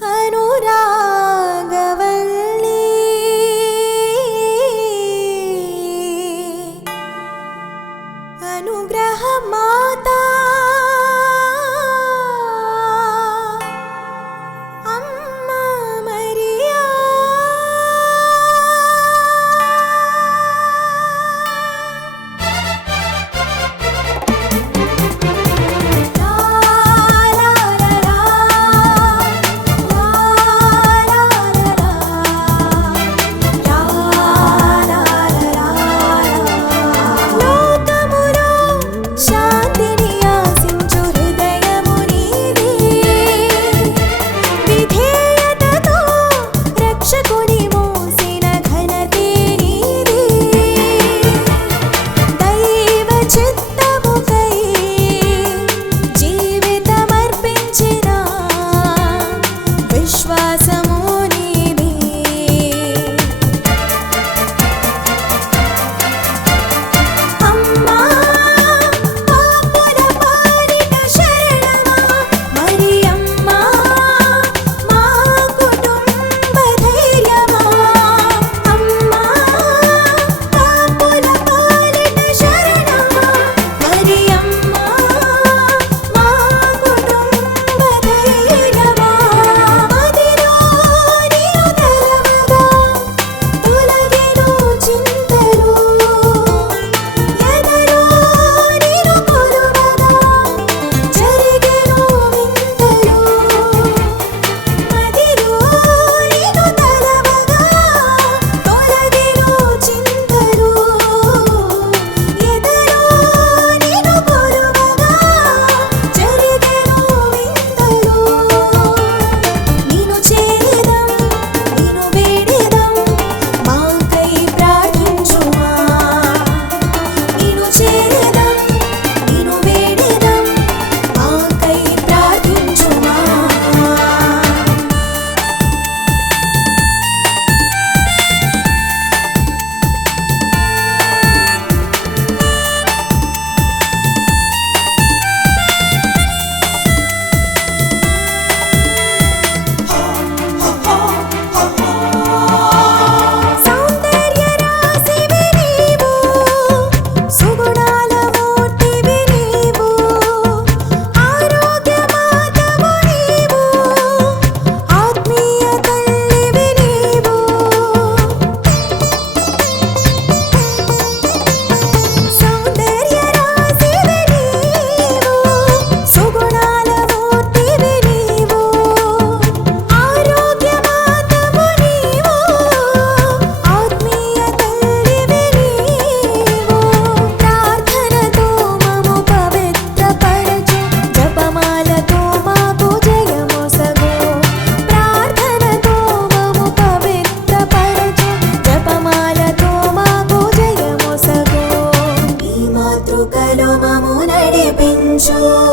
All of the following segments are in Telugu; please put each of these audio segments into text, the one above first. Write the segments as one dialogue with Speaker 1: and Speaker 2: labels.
Speaker 1: I know show.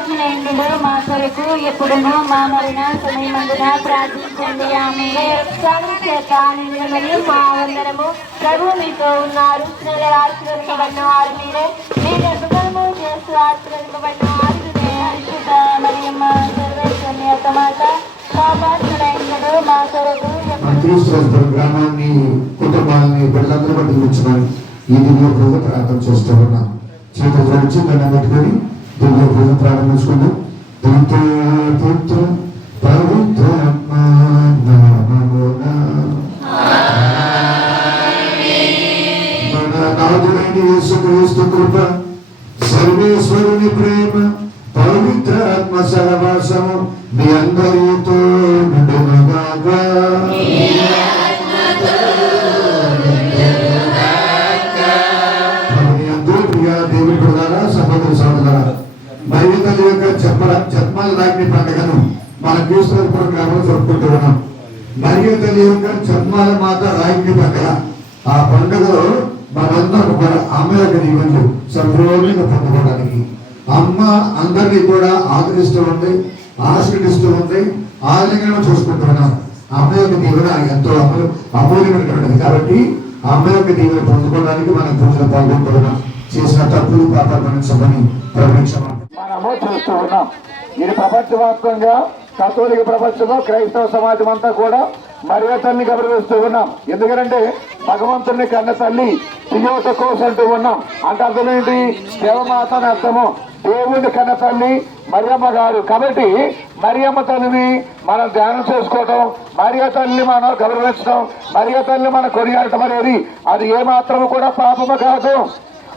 Speaker 2: పాపాత్ములైందులో మా కొరకు ఎప్పుడునూ మా మరణ సమయమందున ప్రార్థించండి. ఆమె చేత మా వందనము ప్రభు మీతో ఉన్నారు. స్త్రీల ఆశీర్వదింపబడిన వారు మీరే. మీ గర్భము చేస్తూ ఆశీర్వదింపబడిన వారు పరిశుద్ధ మరియమ్మ సర్వేశ్వరి యొక్క మాత మా కొరకు
Speaker 3: గ్రామాన్ని కుటుంబాన్ని బిడ్డలందరూ బట్టి ఈ దివ్య ప్రార్థన చేస్తూ ఉన్నాం. చేతులు జోడించి దండం పెట్టుకొని దివ్య పూజ ప్రారంభించుకుందాం పుత్ర పుత్ర పవిత్రాత్మ నామమున మన నాథుడైన యేసుక్రీస్తు కృప సర్వేశ్వరుని ప్రేమ పవిత్ర ఆత్మ సహవాసము క్రీస్తుపురం చెప్పుకుంటున్నాం మరియు తల్లి యొక్క చర్మాల మాత రాజ్ఞి పక్కన ఆ పండుగలో మనందరం కూడా అమ్మ యొక్క దీవెనలు సంపూర్ణంగా పొందుకోవడానికి. అమ్మ అందరినీ కూడా ఆదరిస్తూ ఉంది ఆశీర్దిస్తూ ఉంది ఆలింగనం చూసుకుంటున్నాం. అమ్మ యొక్క దీవెన ఎంతో అమలు అమూల్యమైనటువంటిది. కాబట్టి అమ్మ యొక్క దీవెన పొందుకోవడానికి మనం పూజలు పాల్గొంటున్నాం. చేసిన తప్పులు పాపాలు మనం మన్నించమని ప్రకటించమని.
Speaker 4: మనము చూస్తూ ఉన్నాం. ఇది ప్రపంచవ్యాప్తంగా కథోలిక ప్రపంచంలో క్రైస్తవ సమాజం అంతా కూడా మరియ గౌరవిస్తూ ఉన్నాం. ఎందుకంటే భగవంతుని కన్న తల్లి సియోత కోసంటూ అంటూ ఉన్నాం. అంటే అర్థం ఏంటి? దేవమాత అని అర్థము. దేవుడి కన్న తల్లి మరియమ్మ గారు. కాబట్టి మరియమ్మ తల్లిని మనం ధ్యానం చేసుకోవటం మరియ తల్లిని మనం గౌరవించడం మరియ తల్లిని మనం కొనియాడటం అనేది అది ఏమాత్రము కూడా పాపము కాదు.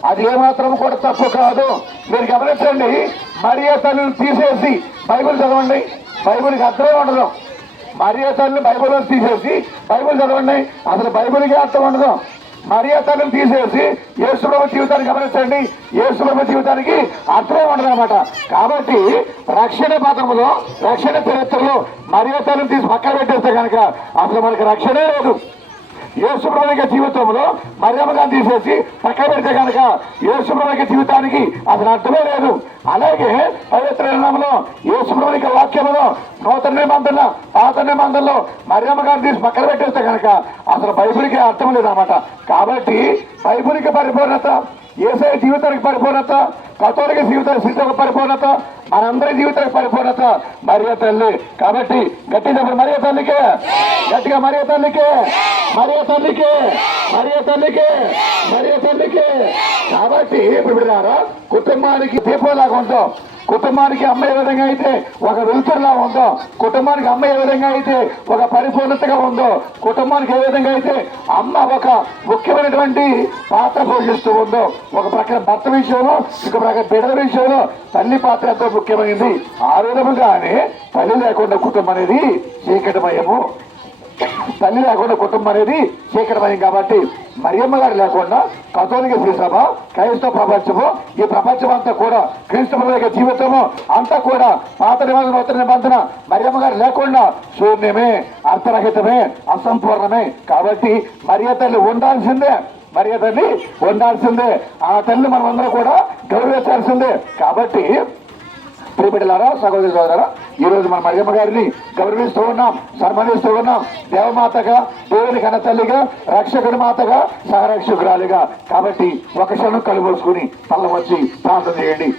Speaker 4: అది ఏమాత్రం కూడా తప్పు కాదు. మీరు గమనించండి మరియ తల్లిని తీసేసి బైబిల్ చదవండి. బైబుల్కి అర్థమే ఉండదు. మరియా తల్లిని బైబుల్ తీసేసి బైబుల్ చదవండి. అసలు బైబుల్కే అర్థం ఉండదు. మరియా తల్లిని తీసేసి యేసుప్రభు జీవితాన్ని గమనించండి. యేసుప్రభు జీవితానికి అర్థమే ఉండదు అనమాట కాబట్టి రక్షణ పాత్రములో రక్షణ చరిత్రలో మరియా తల్లిని తీసి పక్కన పెట్టేస్తే కనుక అసలు మనకి రక్షణే లేదు. యేసుప్రభు జీవితంలో మర్యామగా తీసేసి పక్కన పెడితే కనుక యేసుప్రభు జీవితానికి అసలు అర్థమే లేదు. అలాగే పవిత్ర నామంలో యేసుప్రభు వాక్యంలో నూతన నిబంధన పాత నిబంధనలో మర్యాద తీసి పక్కన పెట్టేస్తే కనుక అసలు బైబిల్కి అర్థం లేదన్నమాట. కాబట్టి బైబిల్కి పరిపూర్ణత ఏసఐ జీవితానికి పరిపూర్ణత కథోలిక జీవిత శిక్షకు పరిపూర్ణత మనందరి జీవితానికి పరిపూర్ణత మరియ తల్లి. కాబట్టి గట్టిగా మరియ తల్లికే. గట్టిగా మరియ తల్లికే. మరియ తల్లికే. మరియ తల్లికే. మరియ తల్లికే. కాబట్టి ఇప్పుడు కుటుంబానికి దీపంలాగా ఉంటాం కుటుంబానికి అమ్మ ఏ విధంగా అయితే ఒక వెలుతురులా ఉందో కుటుంబానికి అమ్మ ఏ విధంగా అయితే ఒక పరిపూర్ణతగా ఉందో కుటుంబానికి ఏ విధంగా అయితే అమ్మ ఒక ముఖ్యమైనటువంటి పాత్ర పోషిస్తూ ఉందో ఒక ప్రక్కన భర్త విషయంలో ఇంకో ప్రకారం బిడ్డల విషయంలో తల్లి పాత్ర ఎంతో ముఖ్యమైనది. ఆ విధముగానే తల్లి లేకుండా కుటుంబం అనేది చీకటమయము. తల్లి లేకుండా కుటుంబం అనేది చీకటమయం కాబట్టి మరియమ్మ గారు లేకుండా కథోలిక శ్రీసభ క్రైస్తవ ప్రపంచము ఈ ప్రపంచం అంతా కూడా క్రీస్తు జీవితము అంతా కూడా పాత నిబంధన నూతన నిబంధన మరియమ్మ గారు లేకుండా శూన్యమే అర్థరహితమే అసంపూర్ణమే కాబట్టి మరియ తల్లి ఉండాల్సిందే మరియ తల్లి ఉండాల్సిందే. ఆ తల్లి మనమందరం కూడా గౌరవించాల్సిందే కాబట్టి ప్రియబిడ్డలారా సహోదరి సోదరా ఈ రోజు మన మరియమ్మ గారిని గౌరవిస్తూ ఉన్నాం సన్మానిస్తూ ఉన్నాం. దేవమాతగా దేవుని కన్న తల్లిగా రక్షకుని మాతగా సహరక్షకురాలిగా. కాబట్టి ఒక క్షణం కలుగోసుకుని తల్ల వచ్చి ప్రార్థన చేయండి.